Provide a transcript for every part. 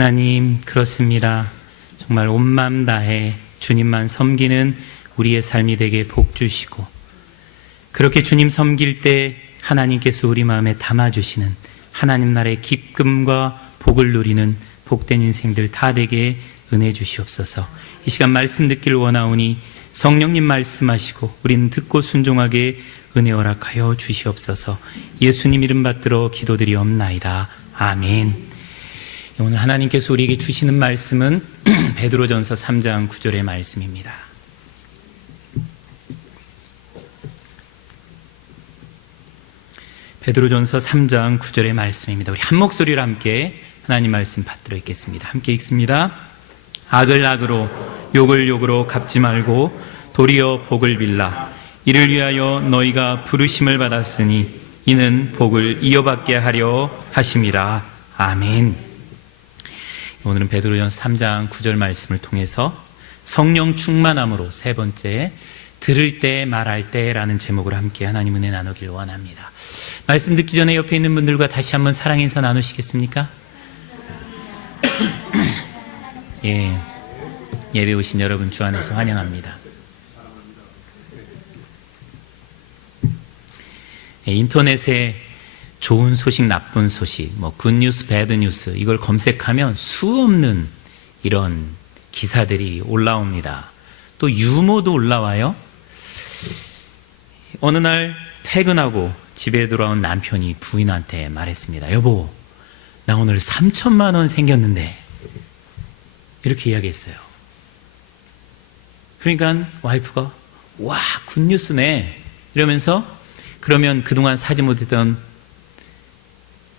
하나님, 그렇습니다. 정말 온 마음 다해 주님만 섬기는 우리의 삶이 되게 복 주시고, 그렇게 주님 섬길 때 하나님께서 우리 마음에 담아주시는 하나님 나라의 기쁨과 복을 누리는 복된 인생들 다 되게 은혜 주시옵소서. 이 시간 말씀 듣기를 원하오니 성령님 말씀하시고 우리는 듣고 순종하게 은혜 허락하여 주시옵소서. 예수님 이름 받들어 기도드리옵나이다. 아멘. 오늘 하나님께서 우리에게 주시는 말씀은 베드로전서 3장 9절의 말씀입니다. 베드로전서 3장 9절의 말씀입니다. 우리 한 목소리로 함께 하나님 말씀 받들어 읽겠습니다. 함께 읽습니다. 악을 악으로 욕을 욕으로 갚지 말고 도리어 복을 빌라. 이를 위하여 너희가 부르심을 받았으니 이는 복을 이어받게 하려 하심이라. 아멘. 오늘은 베드로전서 3장 9절 말씀을 통해서 성령 충만함으로 세 번째, 들을 때 말할 때라는 제목으로 함께 하나님 은혜 나누길 원합니다. 말씀 듣기 전에 옆에 있는 분들과 다시 한번 사랑 인사 나누시겠습니까? 예배 오신 여러분 주 안에서 환영합니다. 인터넷에 좋은 소식, 나쁜 소식, 굿뉴스, 배드뉴스 이걸 검색하면 수없는 이런 기사들이 올라옵니다. 또 유머도 올라와요. 어느 날 퇴근하고 집에 돌아온 남편이 부인한테 말했습니다. 여보, 나 오늘 3천만 원 생겼는데, 이렇게 이야기했어요. 그러니까 와이프가 와, 굿뉴스네 이러면서, 그러면 그동안 사지 못했던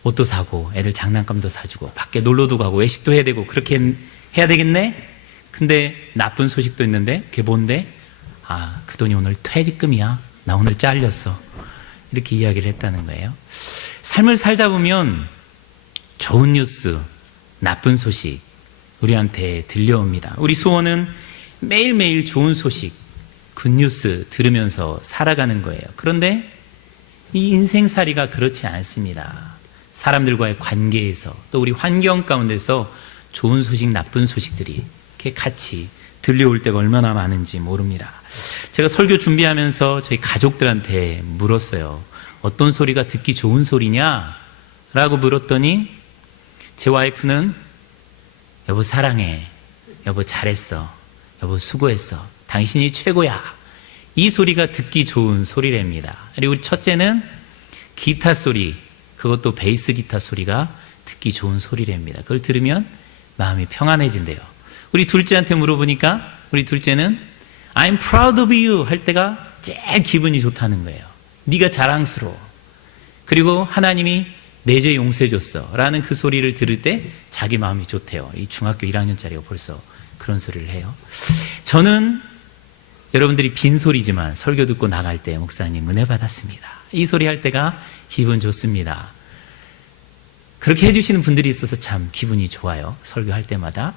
옷도 사고 애들 장난감도 사주고 밖에 놀러도 가고 외식도 해야 되고 그렇게 해야 되겠네? 근데 나쁜 소식도 있는데 그게 뭔데? 아, 그 돈이 오늘 퇴직금이야. 나 오늘 잘렸어. 이렇게 이야기를 했다는 거예요. 삶을 살다 보면 좋은 뉴스, 나쁜 소식 우리한테 들려옵니다. 우리 소원은 매일매일 좋은 소식, 굿뉴스 들으면서 살아가는 거예요. 그런데 이 인생살이가 그렇지 않습니다. 사람들과의 관계에서 또 우리 환경 가운데서 좋은 소식, 나쁜 소식들이 이렇게 같이 들려올 때가 얼마나 많은지 모릅니다. 제가 설교 준비하면서 저희 가족들한테 물었어요. 어떤 소리가 듣기 좋은 소리냐? 라고 물었더니 제 와이프는 여보 사랑해, 여보 잘했어, 여보 수고했어, 당신이 최고야, 이 소리가 듣기 좋은 소리랍니다. 그리고 우리 첫째는 기타 소리, 그것도 베이스 기타 소리가 듣기 좋은 소리랍니다. 그걸 들으면 마음이 평안해진대요. 우리 둘째한테 물어보니까 우리 둘째는 I'm proud of you 할 때가 제일 기분이 좋다는 거예요. 네가 자랑스러워. 그리고 하나님이 내 죄 용서해 줬어 라는 그 소리를 들을 때 자기 마음이 좋대요. 이 중학교 1학년짜리가 벌써 그런 소리를 해요. 저는 여러분들이 빈소리지만 설교 듣고 나갈 때 목사님 은혜 받았습니다, 이 소리 할 때가 기분 좋습니다. 그렇게 해주시는 분들이 있어서 참 기분이 좋아요. 설교할 때마다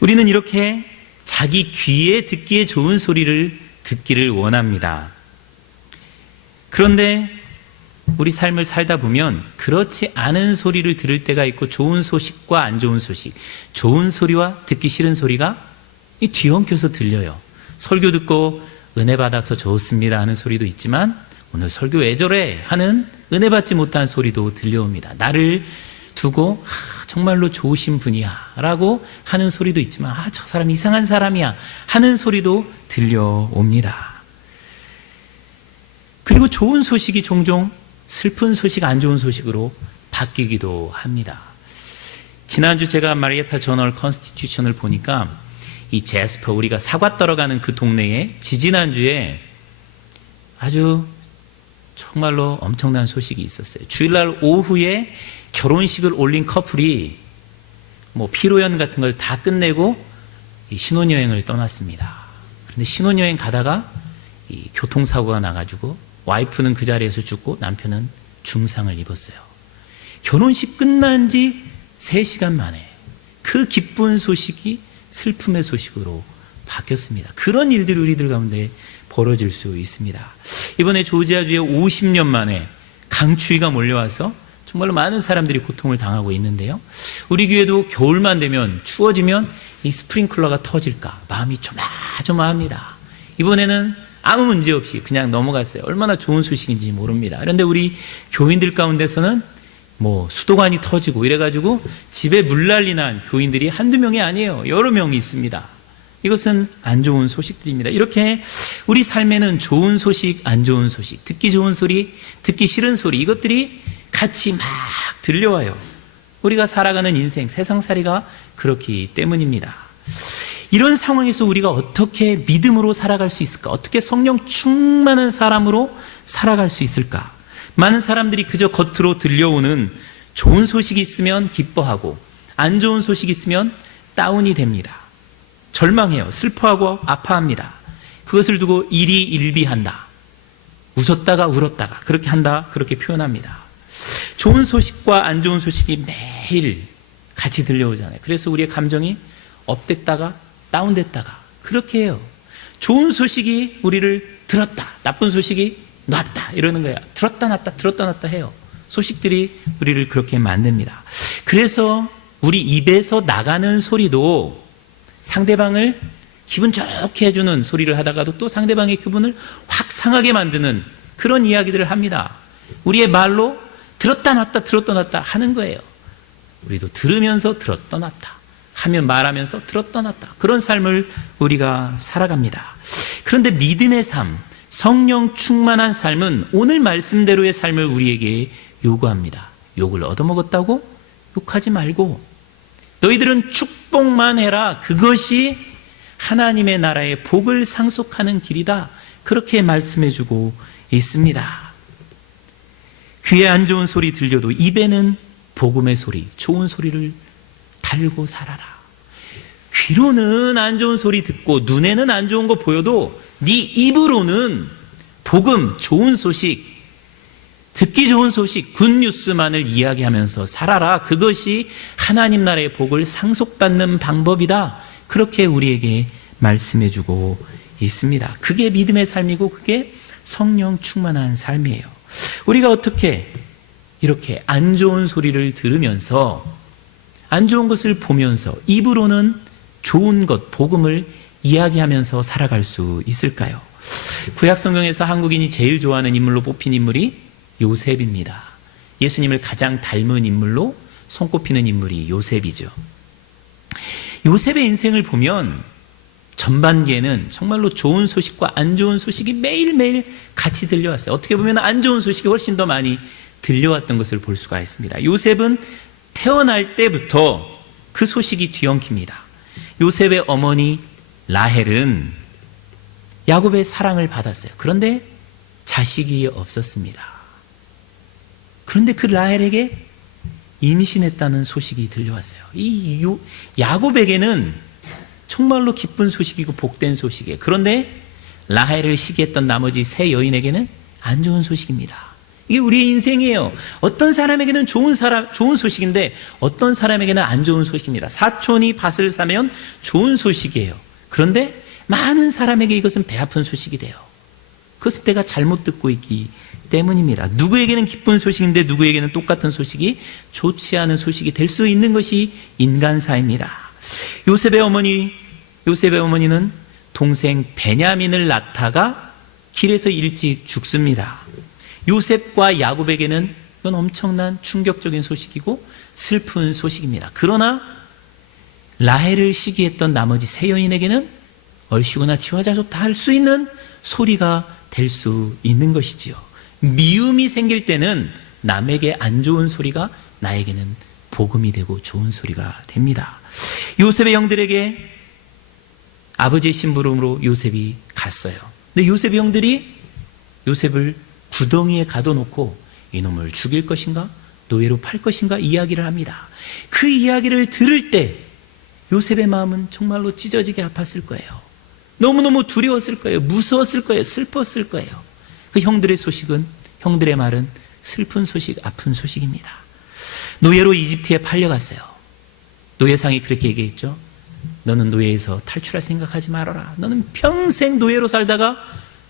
우리는 이렇게 자기 귀에 듣기에 좋은 소리를 듣기를 원합니다. 그런데 우리 삶을 살다 보면 그렇지 않은 소리를 들을 때가 있고, 좋은 소식과 안 좋은 소식, 좋은 소리와 듣기 싫은 소리가 뒤엉켜서 들려요. 설교 듣고 은혜 받아서 좋습니다 하는 소리도 있지만, 오늘 설교 왜 저래 하는 은혜 받지 못한 소리도 들려옵니다. 나를 두고 정말로 좋으신 분이야 라고 하는 소리도 있지만, 저 사람 이상한 사람이야 하는 소리도 들려옵니다. 그리고 좋은 소식이 종종 슬픈 소식, 안 좋은 소식으로 바뀌기도 합니다. 지난주 제가 마리에타 저널 컨스티튜션을 보니까 이 제스퍼, 우리가 사과 떨어가는 그 동네에 지지난주에 아주 정말로 엄청난 소식이 있었어요. 주일날 오후에 결혼식을 올린 커플이 피로연 같은 걸 다 끝내고 신혼여행을 떠났습니다. 그런데 신혼여행 가다가 이 교통사고가 나가지고 와이프는 그 자리에서 죽고 남편은 중상을 입었어요. 결혼식 끝난 지 3시간 만에 그 기쁜 소식이 슬픔의 소식으로 바뀌었습니다. 그런 일들이 우리들 가운데 벌어질 수 있습니다. 이번에 조지아주에 50년 만에 강추위가 몰려와서 정말로 많은 사람들이 고통을 당하고 있는데요. 우리 교회도 겨울만 되면 추워지면 이 스프링클러가 터질까 마음이 조마조마합니다. 이번에는 아무 문제 없이 그냥 넘어갔어요. 얼마나 좋은 소식인지 모릅니다. 그런데 우리 교인들 가운데서는 수도관이 터지고 이래가지고 집에 물난리 난 교인들이 한두 명이 아니에요. 여러 명이 있습니다. 이것은 안 좋은 소식들입니다. 이렇게 우리 삶에는 좋은 소식, 안 좋은 소식, 듣기 좋은 소리, 듣기 싫은 소리, 이것들이 같이 막 들려와요. 우리가 살아가는 인생, 세상살이가 그렇기 때문입니다. 이런 상황에서 우리가 어떻게 믿음으로 살아갈 수 있을까? 어떻게 성령 충만한 사람으로 살아갈 수 있을까? 많은 사람들이 그저 겉으로 들려오는 좋은 소식이 있으면 기뻐하고 안 좋은 소식이 있으면 다운이 됩니다. 절망해요. 슬퍼하고 아파합니다. 그것을 두고 일희일비한다. 웃었다가 울었다가 그렇게 한다. 그렇게 표현합니다. 좋은 소식과 안 좋은 소식이 매일 같이 들려오잖아요. 그래서 우리의 감정이 업됐다가 다운됐다가 그렇게 해요. 좋은 소식이 우리를 들었다. 나쁜 소식이 놨다. 이러는 거예요. 들었다 놨다 들었다 놨다 해요. 소식들이 우리를 그렇게 만듭니다. 그래서 우리 입에서 나가는 소리도 상대방을 기분 좋게 해주는 소리를 하다가도 또 상대방의 기분을 확 상하게 만드는 그런 이야기들을 합니다. 우리의 말로 들었다 놨다 들었다 놨다 하는 거예요. 우리도 들으면서 들었다 놨다 하면 말하면서 들었다 놨다 그런 삶을 우리가 살아갑니다. 그런데 믿음의 삶, 성령 충만한 삶은 오늘 말씀대로의 삶을 우리에게 요구합니다. 욕을 얻어먹었다고 욕하지 말고 너희들은 축복만 해라. 그것이 하나님의 나라의 복을 상속하는 길이다. 그렇게 말씀해주고 있습니다. 귀에 안 좋은 소리 들려도 입에는 복음의 소리, 좋은 소리를 달고 살아라. 귀로는 안 좋은 소리 듣고 눈에는 안 좋은 거 보여도 네 입으로는 복음, 좋은 소식, 듣기 좋은 소식, 굿뉴스만을 이야기하면서 살아라. 그것이 하나님 나라의 복을 상속받는 방법이다. 그렇게 우리에게 말씀해주고 있습니다. 그게 믿음의 삶이고 그게 성령 충만한 삶이에요. 우리가 어떻게 이렇게 안 좋은 소리를 들으면서 안 좋은 것을 보면서 입으로는 좋은 것, 복음을 이야기하면서 살아갈 수 있을까요? 구약 성경에서 한국인이 제일 좋아하는 인물로 뽑힌 인물이 요셉입니다. 예수님을 가장 닮은 인물로 손꼽히는 인물이 요셉이죠. 요셉의 인생을 보면 전반기에는 정말로 좋은 소식과 안 좋은 소식이 매일매일 같이 들려왔어요. 어떻게 보면 안 좋은 소식이 훨씬 더 많이 들려왔던 것을 볼 수가 있습니다. 요셉은 태어날 때부터 그 소식이 뒤엉킵니다. 요셉의 어머니 라헬은 야곱의 사랑을 받았어요. 그런데 자식이 없었습니다. 그런데 그 라헬에게 임신했다는 소식이 들려왔어요. 야곱에게는 정말로 기쁜 소식이고 복된 소식이에요. 그런데 라헬을 시기했던 나머지 세 여인에게는 안 좋은 소식입니다. 이게 우리의 인생이에요. 어떤 사람에게는 좋은 소식인데 어떤 사람에게는 안 좋은 소식입니다. 사촌이 밭을 사면 좋은 소식이에요. 그런데 많은 사람에게 이것은 배 아픈 소식이 돼요. 그것은 내가 잘못 듣고 있기 때문입니다. 누구에게는 기쁜 소식인데 누구에게는 똑같은 소식이 좋지 않은 소식이 될 수 있는 것이 인간사입니다. 요셉의 어머니는 동생 베냐민을 낳다가 길에서 일찍 죽습니다. 요셉과 야곱에게는 이건 엄청난 충격적인 소식이고 슬픈 소식입니다. 그러나 라헬을 시기했던 나머지 세 여인에게는 얼씨구나 지화자 좋다 할 수 있는 소리가 될 수 있는 것이지요. 미움이 생길 때는 남에게 안 좋은 소리가 나에게는 복음이 되고 좋은 소리가 됩니다. 요셉의 형들에게 아버지의 심부름으로 요셉이 갔어요. 근데 요셉의 형들이 요셉을 구덩이에 가둬놓고 이놈을 죽일 것인가 노예로 팔 것인가 이야기를 합니다. 그 이야기를 들을 때 요셉의 마음은 정말로 찢어지게 아팠을 거예요. 너무너무 두려웠을 거예요. 무서웠을 거예요. 슬펐을 거예요. 그 형들의 말은 슬픈 소식, 아픈 소식입니다. 노예로 이집트에 팔려갔어요. 노예상이 그렇게 얘기했죠. 너는 노예에서 탈출할 생각하지 말아라. 너는 평생 노예로 살다가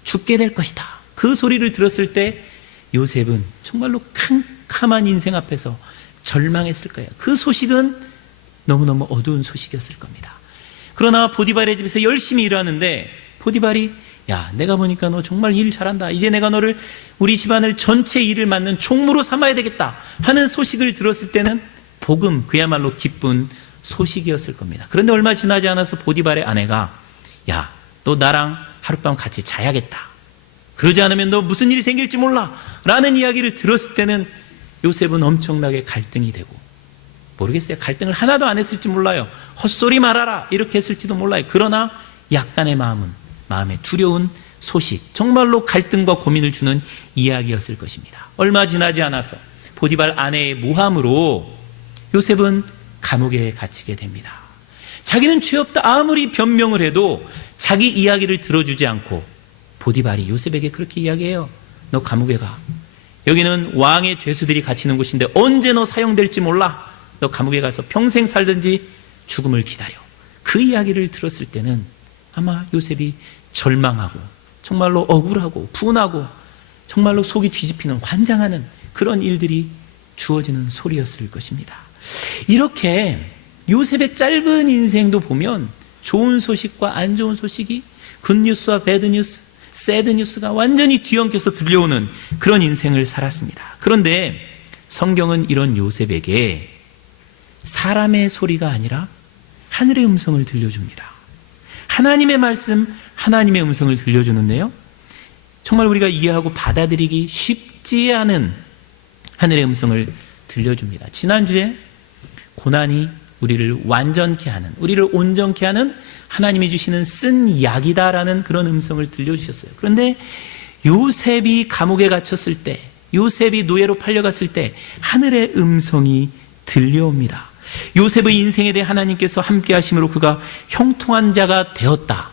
죽게 될 것이다. 그 소리를 들었을 때 요셉은 정말로 큰 캄캄한 인생 앞에서 절망했을 거예요. 그 소식은 너무너무 어두운 소식이었을 겁니다. 그러나 보디발의 집에서 열심히 일하는데 보디발이 야, 내가 보니까 너 정말 일 잘한다. 이제 내가 너를 우리 집안을 전체 일을 맡는 총무로 삼아야 되겠다 하는 소식을 들었을 때는 복음, 그야말로 기쁜 소식이었을 겁니다. 그런데 얼마 지나지 않아서 보디발의 아내가 야, 너 나랑 하룻밤 같이 자야겠다. 그러지 않으면 너 무슨 일이 생길지 몰라 라는 이야기를 들었을 때는 요셉은 엄청나게 갈등이 되고, 모르겠어요. 갈등을 하나도 안 했을지 몰라요. 헛소리 말아라 이렇게 했을지도 몰라요. 그러나 약간의 마음에 두려운 소식, 정말로 갈등과 고민을 주는 이야기였을 것입니다. 얼마 지나지 않아서 보디발 아내의 모함으로 요셉은 감옥에 갇히게 됩니다. 자기는 죄 없다 아무리 변명을 해도 자기 이야기를 들어주지 않고 보디발이 요셉에게 그렇게 이야기해요. 너 감옥에 가. 여기는 왕의 죄수들이 갇히는 곳인데 언제 너 사형될지 몰라. 너 감옥에 가서 평생 살든지 죽음을 기다려. 그 이야기를 들었을 때는 아마 요셉이 절망하고 정말로 억울하고 분하고 정말로 속이 뒤집히는 환장하는 그런 일들이 주어지는 소리였을 것입니다. 이렇게 요셉의 짧은 인생도 보면 좋은 소식과 안 좋은 소식이, 굿뉴스와 배드뉴스, 새드뉴스가 완전히 뒤엉켜서 들려오는 그런 인생을 살았습니다. 그런데 성경은 이런 요셉에게 사람의 소리가 아니라 하늘의 음성을 들려줍니다. 하나님의 말씀, 하나님의 음성을 들려주는데요, 정말 우리가 이해하고 받아들이기 쉽지 않은 하늘의 음성을 들려줍니다. 지난주에 고난이 우리를 완전케 하는, 우리를 온전케 하는 하나님이 주시는 쓴 약이다라는 그런 음성을 들려주셨어요. 그런데 요셉이 감옥에 갇혔을 때, 요셉이 노예로 팔려갔을 때 하늘의 음성이 들려옵니다. 요셉의 인생에 대해 하나님께서 함께 하심으로 그가 형통한 자가 되었다.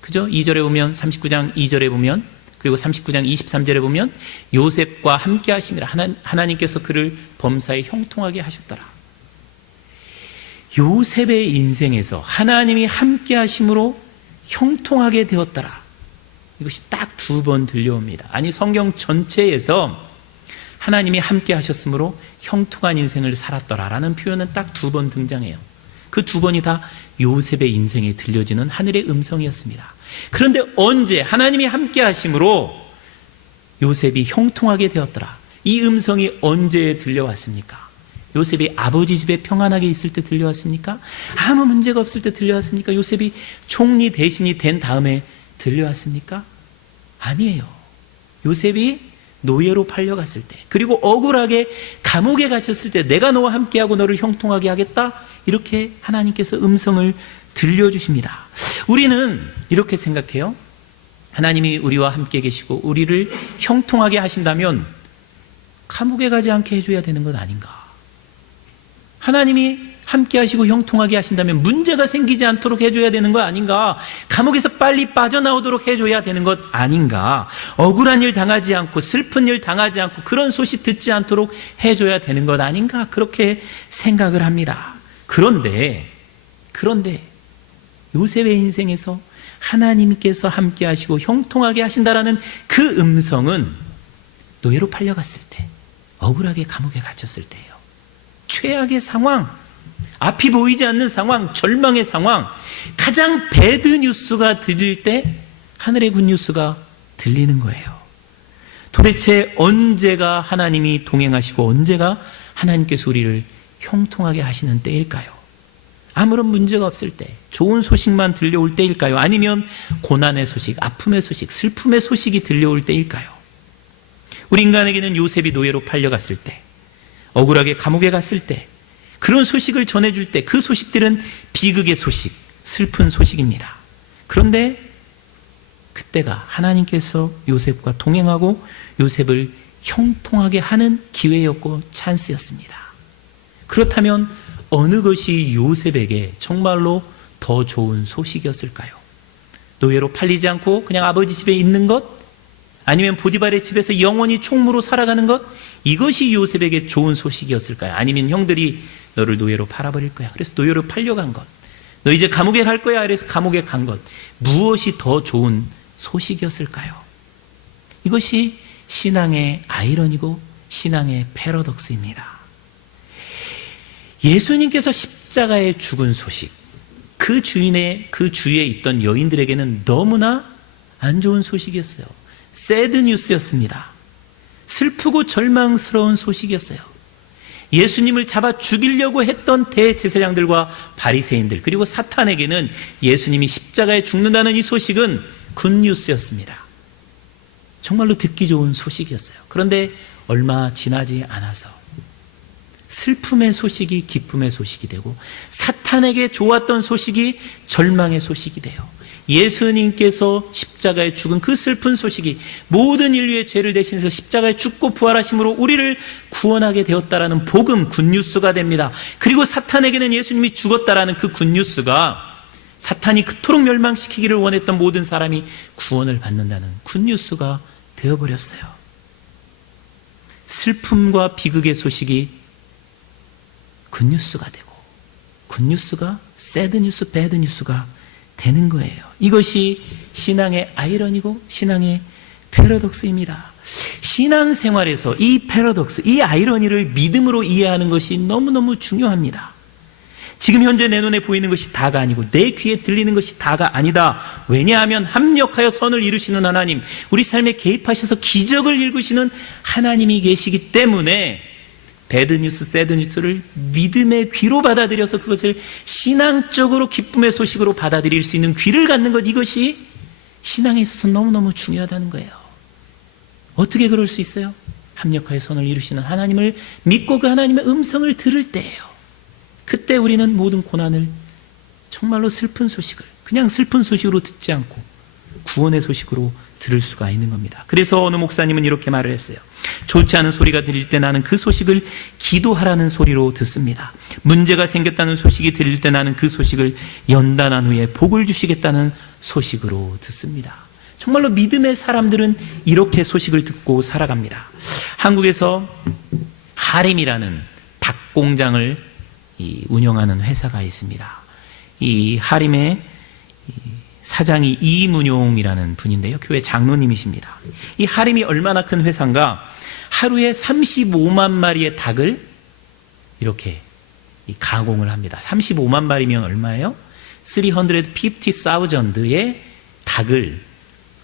그죠? 2절에 보면, 39장 2절에 보면, 그리고 39장 23절에 보면 요셉과 함께 하심이라, 하나님께서 그를 범사에 형통하게 하셨더라. 요셉의 인생에서 하나님이 함께 하심으로 형통하게 되었더라. 이것이 딱 2번 들려옵니다. 아니, 성경 전체에서 하나님이 함께 하셨으므로 형통한 인생을 살았더라라는 표현은 딱 2번 등장해요. 그 2번이 다 요셉의 인생에 들려지는 하늘의 음성이었습니다. 그런데 언제 하나님이 함께 하심으로 요셉이 형통하게 되었더라, 이 음성이 언제 들려왔습니까? 요셉이 아버지 집에 평안하게 있을 때 들려왔습니까? 아무 문제가 없을 때 들려왔습니까? 요셉이 총리 대신이 된 다음에 들려왔습니까? 아니에요. 요셉이 노예로 팔려갔을 때, 그리고 억울하게 감옥에 갇혔을 때 내가 너와 함께하고 너를 형통하게 하겠다, 이렇게 하나님께서 음성을 들려주십니다. 우리는 이렇게 생각해요. 하나님이 우리와 함께 계시고 우리를 형통하게 하신다면 감옥에 가지 않게 해줘야 되는 것 아닌가? 하나님이 함께 하시고 형통하게 하신다면 문제가 생기지 않도록 해줘야 되는 것 아닌가? 감옥에서 빨리 빠져나오도록 해줘야 되는 것 아닌가? 억울한 일 당하지 않고 슬픈 일 당하지 않고 그런 소식 듣지 않도록 해줘야 되는 것 아닌가? 그렇게 생각을 합니다. 그런데 요셉의 인생에서 하나님께서 함께 하시고 형통하게 하신다라는 그 음성은 노예로 팔려갔을 때, 억울하게 감옥에 갇혔을 때예요. 최악의 상황, 앞이 보이지 않는 상황, 절망의 상황, 가장 배드 뉴스가 들릴 때 하늘의 굿 뉴스가 들리는 거예요. 도대체 언제가 하나님이 동행하시고 언제가 하나님께서 우리를 형통하게 하시는 때일까요? 아무런 문제가 없을 때, 좋은 소식만 들려올 때일까요? 아니면 고난의 소식, 아픔의 소식, 슬픔의 소식이 들려올 때일까요? 우리 인간에게는 요셉이 노예로 팔려갔을 때, 억울하게 감옥에 갔을 때, 그런 소식을 전해줄 때 그 소식들은 비극의 소식, 슬픈 소식입니다. 그런데 그때가 하나님께서 요셉과 동행하고 요셉을 형통하게 하는 기회였고 찬스였습니다. 그렇다면 어느 것이 요셉에게 정말로 더 좋은 소식이었을까요? 노예로 팔리지 않고 그냥 아버지 집에 있는 것? 아니면 보디발의 집에서 영원히 총무로 살아가는 것? 이것이 요셉에게 좋은 소식이었을까요? 아니면 형들이 너를 노예로 팔아버릴 거야, 그래서 노예로 팔려간 것, 너 이제 감옥에 갈 거야, 그래서 감옥에 간 것, 무엇이 더 좋은 소식이었을까요? 이것이 신앙의 아이러니고 신앙의 패러독스입니다. 예수님께서 십자가에 죽은 소식, 그 주위에 있던 여인들에게는 너무나 안 좋은 소식이었어요. 새드 뉴스였습니다. 슬프고 절망스러운 소식이었어요. 예수님을 잡아 죽이려고 했던 대제사장들과 바리새인들, 그리고 사탄에게는 예수님이 십자가에 죽는다는 이 소식은 굿뉴스였습니다. 정말로 듣기 좋은 소식이었어요. 그런데 얼마 지나지 않아서 슬픔의 소식이 기쁨의 소식이 되고, 사탄에게 좋았던 소식이 절망의 소식이 돼요. 예수님께서 십자가에 죽은 그 슬픈 소식이 모든 인류의 죄를 대신해서 십자가에 죽고 부활하심으로 우리를 구원하게 되었다라는 복음, 굿뉴스가 됩니다. 그리고 사탄에게는 예수님이 죽었다라는 그 굿뉴스가, 사탄이 그토록 멸망시키기를 원했던 모든 사람이 구원을 받는다는 굿뉴스가 되어버렸어요. 슬픔과 비극의 소식이 굿뉴스가 되고, 굿뉴스가 새드뉴스, 배드뉴스가 되는 거예요. 이것이 신앙의 아이러니고 신앙의 패러독스입니다. 신앙생활에서 이 패러독스, 이 아이러니를 믿음으로 이해하는 것이 너무너무 중요합니다. 지금 현재 내 눈에 보이는 것이 다가 아니고 내 귀에 들리는 것이 다가 아니다. 왜냐하면 합력하여 선을 이루시는 하나님, 우리 삶에 개입하셔서 기적을 일구시는 하나님이 계시기 때문에 배드뉴스, 새드뉴스를 믿음의 귀로 받아들여서 그것을 신앙적으로 기쁨의 소식으로 받아들일 수 있는 귀를 갖는 것, 이것이 신앙에 있어서 너무너무 중요하다는 거예요. 어떻게 그럴 수 있어요? 합력하여 선을 이루시는 하나님을 믿고 그 하나님의 음성을 들을 때예요. 그때 우리는 모든 고난을, 정말로 슬픈 소식을 그냥 슬픈 소식으로 듣지 않고 구원의 소식으로 들을 수가 있는 겁니다. 그래서 어느 목사님은 이렇게 말을 했어요. 좋지 않은 소리가 들릴 때 나는 그 소식을 기도하라는 소리로 듣습니다. 문제가 생겼다는 소식이 들릴 때 나는 그 소식을 연단한 후에 복을 주시겠다는 소식으로 듣습니다. 정말로 믿음의 사람들은 이렇게 소식을 듣고 살아갑니다. 한국에서 하림이라는 닭공장을 운영하는 회사가 있습니다. 이 하림의 사장이 이문용이라는 분인데요, 교회 장로님이십니다. 이 하림이 얼마나 큰 회사인가, 하루에 35만 마리의 닭을 이렇게 가공을 합니다. 35만 마리면 얼마예요? 350,000의 닭을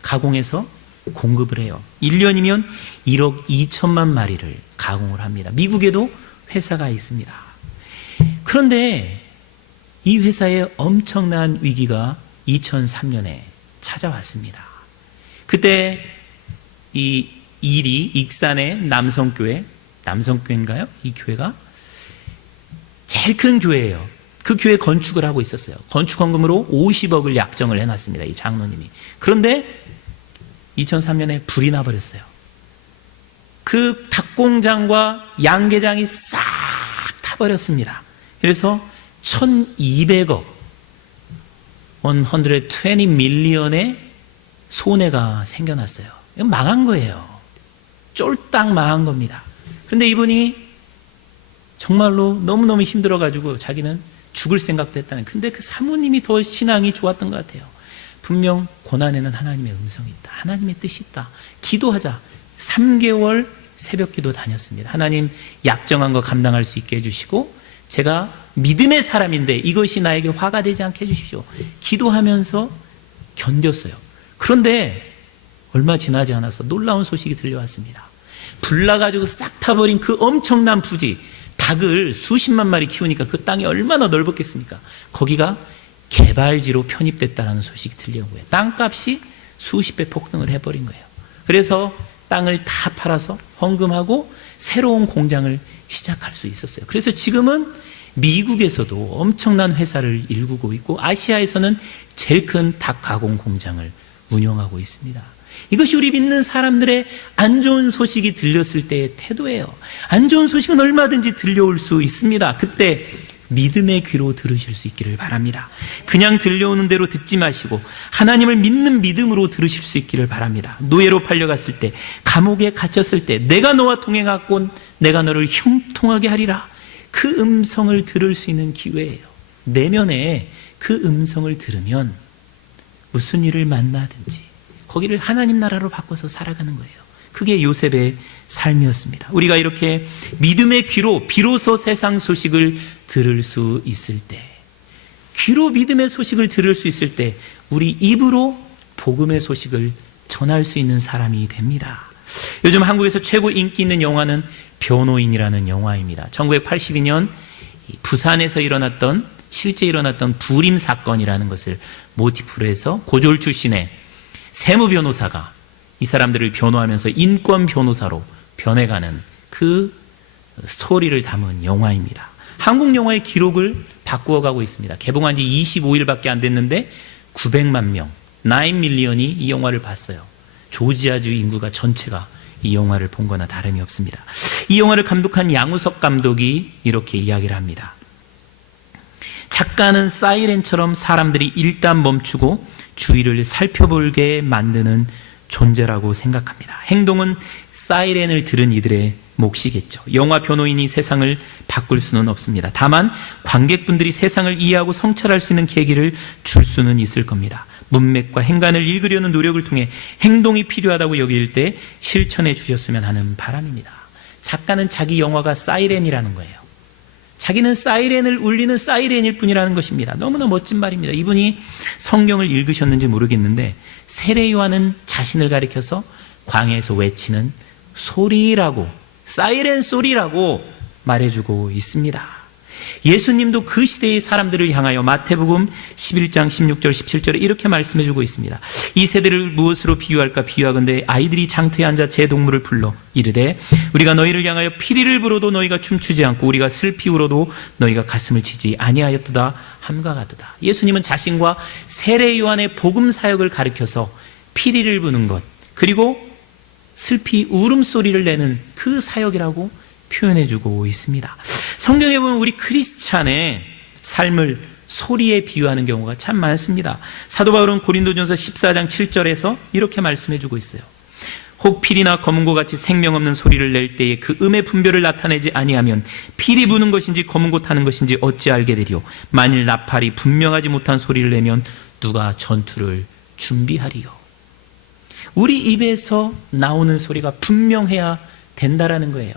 가공해서 공급을 해요. 1년이면 1억 2천만 마리를 가공을 합니다. 미국에도 회사가 있습니다. 그런데 이 회사에 엄청난 위기가 2003년에 찾아왔습니다. 그때 이 일이 익산의 남성교회인가요? 이 교회가 제일 큰 교회예요. 그 교회 건축을 하고 있었어요. 건축 헌금으로 50억을 약정을 해놨습니다, 이 장로님이. 그런데 2003년에 불이 나버렸어요. 그 닭공장과 양계장이 싹 타버렸습니다. 그래서 1200억, 120 밀리언의 손해가 생겨났어요. 이건 망한 거예요. 쫄딱 망한 겁니다. 그런데 이분이 정말로 너무너무 힘들어가지고 자기는 죽을 생각도 했다는, 근데 그 사모님이 더 신앙이 좋았던 것 같아요. 분명 고난에는 하나님의 음성이 있다, 하나님의 뜻이 있다, 기도하자. 3개월 새벽 기도 다녔습니다. 하나님, 약정한 거 감당할 수 있게 해주시고 제가 믿음의 사람인데 이것이 나에게 화가 되지 않게 해주십시오. 기도하면서 견뎠어요. 그런데 얼마 지나지 않아서 놀라운 소식이 들려왔습니다. 불나가지고 싹 타버린 그 엄청난 부지, 닭을 수십만 마리 키우니까 그 땅이 얼마나 넓었겠습니까? 거기가 개발지로 편입됐다는 소식이 들려온 거예요. 땅값이 수십 배 폭등을 해버린 거예요. 그래서 땅을 다 팔아서 헌금하고 새로운 공장을 시작할 수 있었어요. 그래서 지금은 미국에서도 엄청난 회사를 일구고 있고 아시아에서는 제일 큰 닭 가공 공장을 운영하고 있습니다. 이것이 우리 믿는 사람들의 안 좋은 소식이 들렸을 때의 태도예요. 안 좋은 소식은 얼마든지 들려올 수 있습니다. 그때 믿음의 귀로 들으실 수 있기를 바랍니다. 그냥 들려오는 대로 듣지 마시고 하나님을 믿는 믿음으로 들으실 수 있기를 바랍니다. 노예로 팔려갔을 때, 감옥에 갇혔을 때, 내가 너와 동행하고 내가 너를 형통하게 하리라, 그 음성을 들을 수 있는 기회예요. 내면에 그 음성을 들으면 무슨 일을 만나든지 거기를 하나님 나라로 바꿔서 살아가는 거예요. 그게 요셉의 삶이었습니다. 우리가 이렇게 믿음의 귀로 비로소 세상 소식을 들을 수 있을 때, 귀로 믿음의 소식을 들을 수 있을 때 우리 입으로 복음의 소식을 전할 수 있는 사람이 됩니다. 요즘 한국에서 최고 인기 있는 영화는 변호인이라는 영화입니다. 1982년 부산에서 실제 일어났던 불임 사건이라는 것을 모티프로 해서 고졸 출신의 세무 변호사가 이 사람들을 변호하면서 인권 변호사로 변해가는 그 스토리를 담은 영화입니다. 한국 영화의 기록을 바꾸어가고 있습니다. 개봉한 지 25일밖에 안 됐는데 900만 명, 9밀리언이 이 영화를 봤어요. 조지아주 인구가 전체가 이 영화를 본 거나 다름이 없습니다. 이 영화를 감독한 양우석 감독이 이렇게 이야기를 합니다. 작가는 사이렌처럼 사람들이 일단 멈추고 주위를 살펴보게 만드는 존재라고 생각합니다. 행동은 사이렌을 들은 이들의 몫이겠죠. 영화 변호인이 세상을 바꿀 수는 없습니다. 다만 관객분들이 세상을 이해하고 성찰할 수 있는 계기를 줄 수는 있을 겁니다. 문맥과 행간을 읽으려는 노력을 통해 행동이 필요하다고 여길 때 실천해 주셨으면 하는 바람입니다. 작가는 자기 영화가 사이렌이라는 거예요. 자기는 사이렌을 울리는 사이렌일 뿐이라는 것입니다. 너무나 멋진 말입니다. 이분이 성경을 읽으셨는지 모르겠는데 세례 요한은 자신을 가리켜서 광야에서 외치는 소리라고, 사이렌 소리라고 말해주고 있습니다. 예수님도 그 시대의 사람들을 향하여 마태복음 11장 16절 17절에 이렇게 말씀해주고 있습니다. 이 세대를 무엇으로 비유할까? 비유하건대 아이들이 장터에 앉아 제 동물을 불러 이르되 우리가 너희를 향하여 피리를 불어도 너희가 춤추지 않고 우리가 슬피 울어도 너희가 가슴을 치지 아니하였도다 함과 같도다. 예수님은 자신과 세례 요한의 복음 사역을 가리켜서 피리를 부는 것, 그리고 슬피 울음소리를 내는 그 사역이라고 표현해주고 있습니다. 성경에 보면 우리 크리스찬의 삶을 소리에 비유하는 경우가 참 많습니다. 사도 바울은 고린도전서 14장 7절에서 이렇게 말씀해주고 있어요. 혹 피리나 검은고 같이 생명 없는 소리를 낼 때에 그 음의 분별을 나타내지 아니하면 피리 부는 것인지 검은고 타는 것인지 어찌 알게 되리요. 만일 나팔이 분명하지 못한 소리를 내면 누가 전투를 준비하리요. 우리 입에서 나오는 소리가 분명해야 된다라는 거예요.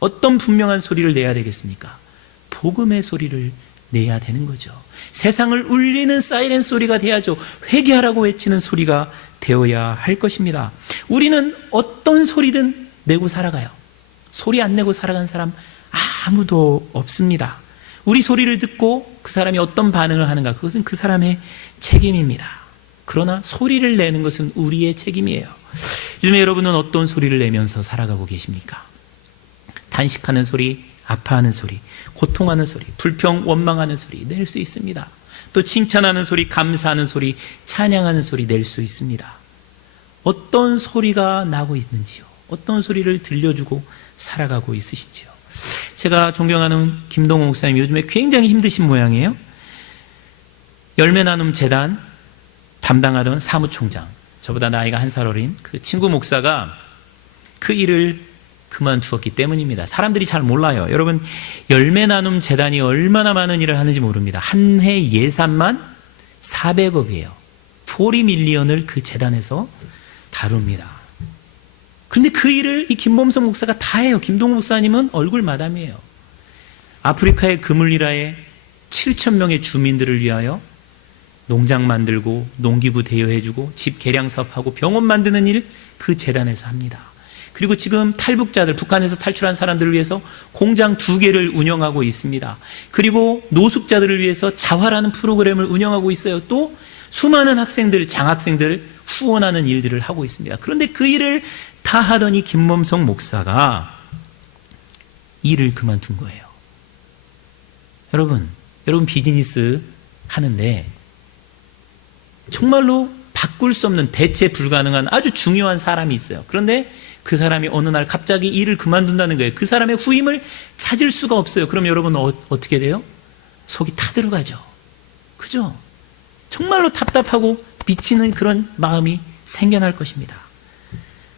어떤 분명한 소리를 내야 되겠습니까? 복음의 소리를 내야 되는 거죠. 세상을 울리는 사이렌 소리가 돼야죠. 회개하라고 외치는 소리가 되어야 할 것입니다. 우리는 어떤 소리든 내고 살아가요. 소리 안 내고 살아간 사람 아무도 없습니다. 우리 소리를 듣고 그 사람이 어떤 반응을 하는가, 그것은 그 사람의 책임입니다. 그러나 소리를 내는 것은 우리의 책임이에요. 요즘에 여러분은 어떤 소리를 내면서 살아가고 계십니까? 단식하는 소리, 아파하는 소리, 고통하는 소리, 불평, 원망하는 소리 낼 수 있습니다. 또 칭찬하는 소리, 감사하는 소리, 찬양하는 소리 낼 수 있습니다. 어떤 소리가 나고 있는지요? 어떤 소리를 들려주고 살아가고 있으신지요? 제가 존경하는 김동호 목사님 요즘에 굉장히 힘드신 모양이에요. 열매 나눔 재단 담당하던 사무총장, 저보다 나이가 한 살 어린 그 친구 목사가 그 일을 그만두었기 때문입니다. 사람들이 잘 몰라요. 여러분, 열매 나눔 재단이 얼마나 많은 일을 하는지 모릅니다. 한 해 예산만 400억이에요. 40밀리언을 그 재단에서 다룹니다. 그런데 그 일을 이 김범석 목사가 다 해요. 김동호 목사님은 얼굴 마담이에요. 아프리카의 그물리라의 7,000명의 주민들을 위하여 농장 만들고 농기구 대여해주고 집 개량 사업하고 병원 만드는 일 그 재단에서 합니다. 그리고 지금 탈북자들, 북한에서 탈출한 사람들을 위해서 공장 2개를 운영하고 있습니다. 그리고 노숙자들을 위해서 자활하는 프로그램을 운영하고 있어요. 또 수많은 학생들, 장학생들을 후원하는 일들을 하고 있습니다. 그런데 그 일을 다 하더니 김범석 목사가 일을 그만둔 거예요. 여러분 비즈니스 하는데 정말로 바꿀 수 없는, 대체 불가능한 아주 중요한 사람이 있어요. 그런데 그 사람이 어느 날 갑자기 일을 그만둔다는 거예요. 그 사람의 후임을 찾을 수가 없어요. 그럼 여러분 어떻게 돼요? 속이 타들어가죠. 그죠? 정말로 답답하고 미치는 그런 마음이 생겨날 것입니다.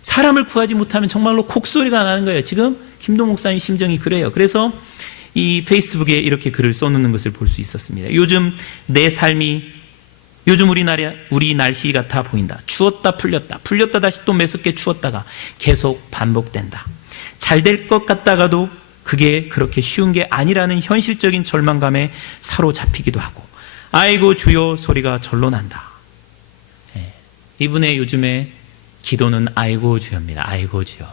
사람을 구하지 못하면 정말로 곡소리가 나는 거예요. 지금 김동 목사님 심정이 그래요. 그래서 이 페이스북에 이렇게 글을 써놓는 것을 볼 수 있었습니다. 요즘 내 삶이 요즘 우리 날씨 같아 보인다. 추웠다 풀렸다. 풀렸다 다시 또 매섭게 추웠다가 계속 반복된다. 잘 될 것 같다가도 그게 그렇게 쉬운 게 아니라는 현실적인 절망감에 사로잡히기도 하고 아이고 주여 소리가 절로 난다. 이분의 요즘에 기도는 아이고 주여입니다. 아이고 주여.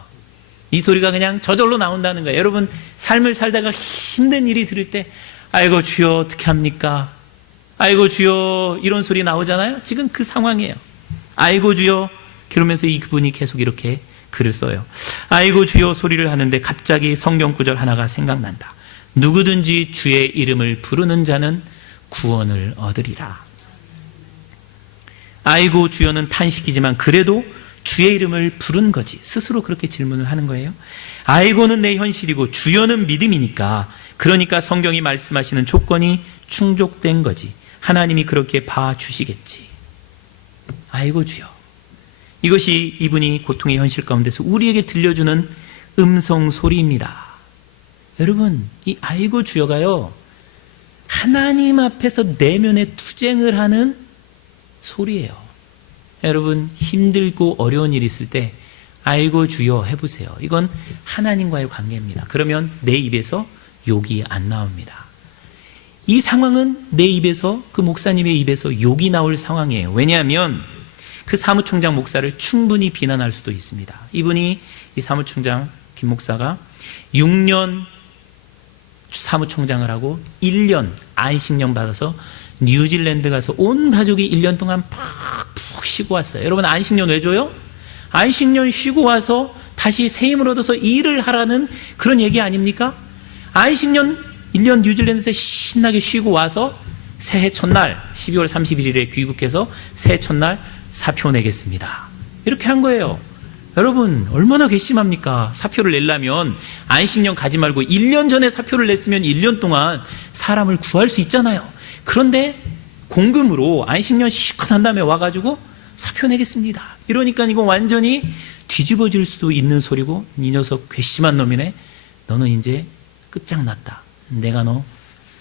이 소리가 그냥 저절로 나온다는 거예요. 여러분 삶을 살다가 힘든 일이 들을 때 아이고 주여 어떻게 합니까? 아이고 주여 이런 소리 나오잖아요. 지금 그 상황이에요. 아이고 주여 그러면서 이 그분이 계속 이렇게 글을 써요. 아이고 주여 소리를 하는데 갑자기 성경 구절 하나가 생각난다. 누구든지 주의 이름을 부르는 자는 구원을 얻으리라. 아이고 주여는 탄식이지만 그래도 주의 이름을 부른 거지. 스스로 그렇게 질문을 하는 거예요. 아이고는 내 현실이고 주여는 믿음이니까, 그러니까 성경이 말씀하시는 조건이 충족된 거지. 하나님이 그렇게 봐주시겠지. 아이고 주여. 이것이 이분이 고통의 현실 가운데서 우리에게 들려주는 음성 소리입니다. 여러분, 이 아이고 주여가요, 하나님 앞에서 내면의 투쟁을 하는 소리예요. 여러분, 힘들고 어려운 일이 있을 때 아이고 주여 해보세요. 이건 하나님과의 관계입니다. 그러면 내 입에서 욕이 안 나옵니다. 이 상황은 내 입에서, 그 목사님의 입에서 욕이 나올 상황이에요. 왜냐하면 그 사무총장 목사를 충분히 비난할 수도 있습니다. 이분이, 이 사무총장 김 목사가 6년 사무총장을 하고 1년 안식년 받아서 뉴질랜드 가서 온 가족이 1년 동안 푹 쉬고 왔어요. 여러분, 안식년 왜 줘요? 안식년 쉬고 와서 다시 새 힘을 얻어서 일을 하라는 그런 얘기 아닙니까? 안식년 1년 뉴질랜드에서 신나게 쉬고 와서 새해 첫날 12월 31일에 귀국해서 새해 첫날 사표 내겠습니다. 이렇게 한 거예요. 여러분, 얼마나 괘씸합니까? 사표를 내려면 안식년 가지 말고 1년 전에 사표를 냈으면 1년 동안 사람을 구할 수 있잖아요. 그런데 공금으로 안식년 시컷 한 다음에 와가지고 사표 내겠습니다. 이러니까 이거 완전히 뒤집어질 수도 있는 소리고, 이 녀석 괘씸한 놈이네. 너는 이제 끝장났다. 내가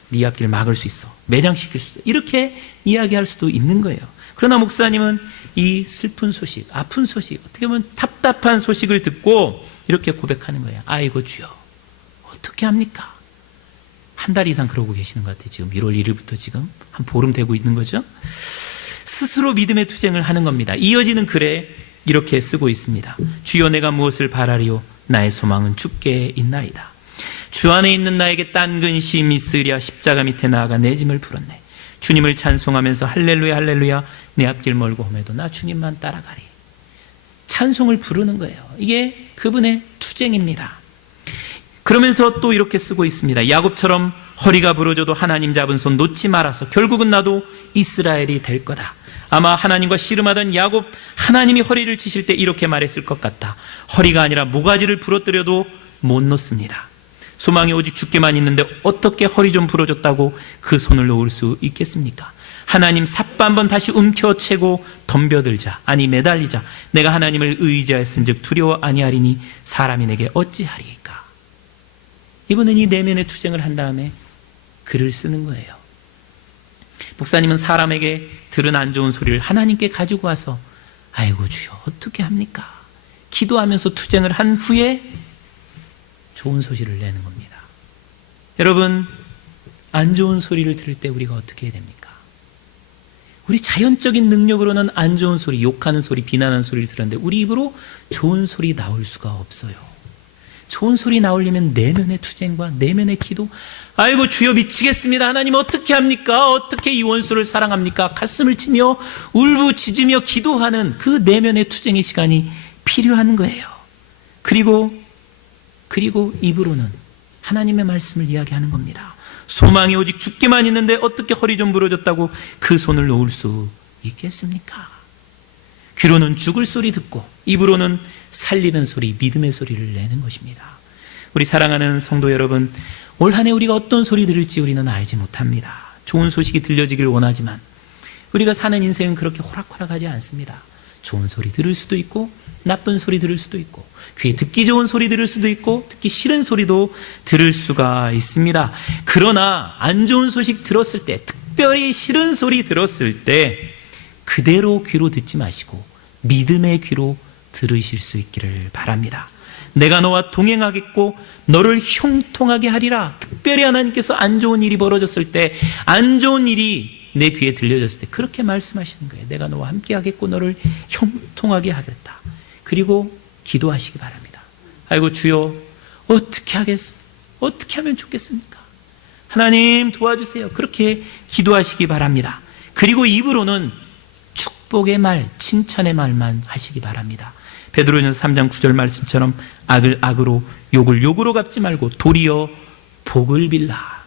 네 앞길 막을 수 있어. 매장시킬 수 있어. 이렇게 이야기할 수도 있는 거예요. 그러나 목사님은 이 슬픈 소식, 아픈 소식, 어떻게 보면 답답한 소식을 듣고 이렇게 고백하는 거예요. 아이고 주여, 어떻게 합니까? 한 달 이상 그러고 계시는 것 같아요. 지금 1월 1일부터 지금 한 보름 되고 있는 거죠. 스스로 믿음의 투쟁을 하는 겁니다. 이어지는 글에 이렇게 쓰고 있습니다. 주여, 내가 무엇을 바라리요? 나의 소망은 주께 있나이다. 주 안에 있는 나에게 딴 근심이 있으랴. 십자가 밑에 나아가 내 짐을 풀었네. 주님을 찬송하면서 할렐루야 할렐루야, 내 앞길 멀고 험해도 나 주님만 따라가리. 찬송을 부르는 거예요. 이게 그분의 투쟁입니다. 그러면서 또 이렇게 쓰고 있습니다. 야곱처럼 허리가 부러져도 하나님 잡은 손 놓지 말아서 결국은 나도 이스라엘이 될 거다. 아마 하나님과 씨름하던 야곱, 하나님이 허리를 치실 때 이렇게 말했을 것 같다. 허리가 아니라 모가지를 부러뜨려도 못 놓습니다. 소망이 오직 주께만 있는데 어떻게 허리 좀 부러졌다고 그 손을 놓을 수 있겠습니까? 하나님 삿바 한번 다시 움켜채고 덤벼들자, 아니 매달리자. 내가 하나님을 의지하였은즉 두려워 아니하리니 사람이 내게 어찌하리이까. 이분은 이 내면의 투쟁을 한 다음에 글을 쓰는 거예요. 목사님은 사람에게 들은 안 좋은 소리를 하나님께 가지고 와서 아이고 주여 어떻게 합니까? 기도하면서 투쟁을 한 후에 좋은 소식을 내는 겁니다. 여러분, 안 좋은 소리를 들을 때 우리가 어떻게 해야 됩니까? 우리 자연적인 능력으로는 안 좋은 소리, 욕하는 소리, 비난하는 소리를 들었는데 우리 입으로 좋은 소리 나올 수가 없어요. 좋은 소리 나오려면 내면의 투쟁과 내면의 기도, 아이고 주여 미치겠습니다. 하나님 어떻게 합니까? 어떻게 이 원수를 사랑합니까? 가슴을 치며 울부짖으며 기도하는 그 내면의 투쟁의 시간이 필요한 거예요. 그리고 입으로는 하나님의 말씀을 이야기하는 겁니다. 소망이 오직 주께만 있는데 어떻게 허리 좀 부러졌다고 그 손을 놓을 수 있겠습니까? 귀로는 죽을 소리 듣고 입으로는 살리는 소리, 믿음의 소리를 내는 것입니다. 우리 사랑하는 성도 여러분, 올 한 해 우리가 어떤 소리 들을지 우리는 알지 못합니다. 좋은 소식이 들려지길 원하지만 우리가 사는 인생은 그렇게 호락호락하지 않습니다. 좋은 소리 들을 수도 있고 나쁜 소리 들을 수도 있고, 귀에 듣기 좋은 소리 들을 수도 있고 듣기 싫은 소리도 들을 수가 있습니다. 그러나 안 좋은 소식 들었을 때, 특별히 싫은 소리 들었을 때 그대로 귀로 듣지 마시고 믿음의 귀로 들으실 수 있기를 바랍니다. 내가 너와 동행하겠고 너를 형통하게 하리라. 특별히 하나님께서 안 좋은 일이 벌어졌을 때, 안 좋은 일이 내 귀에 들려졌을 때 그렇게 말씀하시는 거예요. 내가 너와 함께 하겠고 너를 형통하게 하겠다. 그리고 기도하시기 바랍니다. 아이고 주여, 어떻게 하겠습니까? 어떻게 하면 좋겠습니까? 하나님 도와주세요. 그렇게 기도하시기 바랍니다. 그리고 입으로는 축복의 말, 칭찬의 말만 하시기 바랍니다. 베드로전서 3장 9절 말씀처럼 악을 악으로 욕을 욕으로 갚지 말고 도리어 복을 빌라.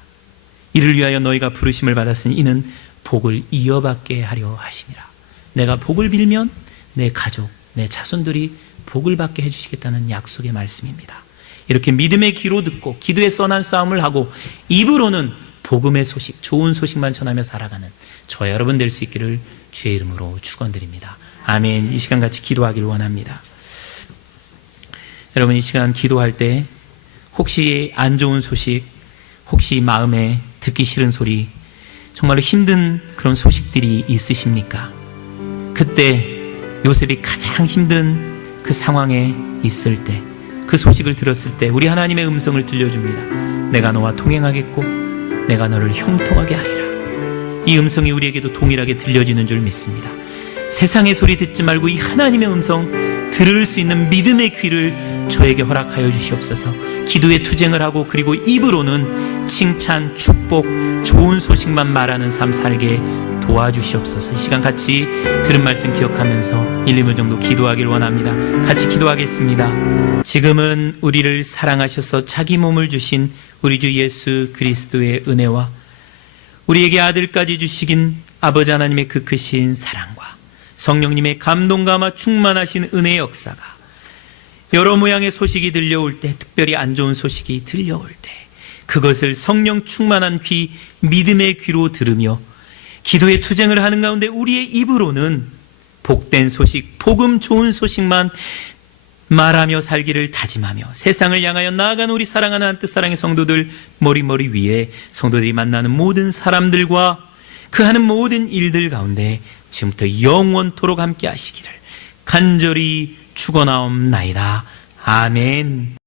이를 위하여 너희가 부르심을 받았으니 이는 복을 이어받게 하려 하심이라. 내가 복을 빌면 내 가족, 내 자손들이 복을 받게 해주시겠다는 약속의 말씀입니다. 이렇게 믿음의 귀로 듣고 기도에 써난 싸움을 하고 입으로는 복음의 소식, 좋은 소식만 전하며 살아가는 저와 여러분 될 수 있기를 주의 이름으로 축원드립니다. 아멘. 이 시간 같이 기도하기를 원합니다. 여러분, 이 시간 기도할 때 혹시 안 좋은 소식, 혹시 마음에 듣기 싫은 소리, 정말로 힘든 그런 소식들이 있으십니까? 그때 요셉이 가장 힘든 그 상황에 있을 때, 그 소식을 들었을 때 우리 하나님의 음성을 들려줍니다. 내가 너와 동행하겠고 내가 너를 형통하게 하리라. 이 음성이 우리에게도 동일하게 들려지는 줄 믿습니다. 세상의 소리 듣지 말고 이 하나님의 음성 들을 수 있는 믿음의 귀를 저에게 허락하여 주시옵소서. 기도에 투쟁을 하고 그리고 입으로는 칭찬, 축복, 좋은 소식만 말하는 삶 살게 도와주시옵소서. 이 시간 같이 들은 말씀 기억하면서 1, 2분 정도 기도하길 원합니다. 같이 기도하겠습니다. 지금은 우리를 사랑하셔서 자기 몸을 주신 우리 주 예수 그리스도의 은혜와 우리에게 아들까지 주시긴 아버지 하나님의 그 크신 사랑과 성령님의 감동과 아마 충만하신 은혜의 역사가 여러 모양의 소식이 들려올 때, 특별히 안 좋은 소식이 들려올 때 그것을 성령 충만한 귀, 믿음의 귀로 들으며 기도의 투쟁을 하는 가운데 우리의 입으로는 복된 소식, 복음 좋은 소식만 말하며 살기를 다짐하며 세상을 향하여 나아가는 우리 사랑하는 한뜻 사랑의 성도들 머리 위에 성도들이 만나는 모든 사람들과 그 하는 모든 일들 가운데 지금부터 영원토록 함께 하시기를 간절히 축원하옵나이다. 아멘.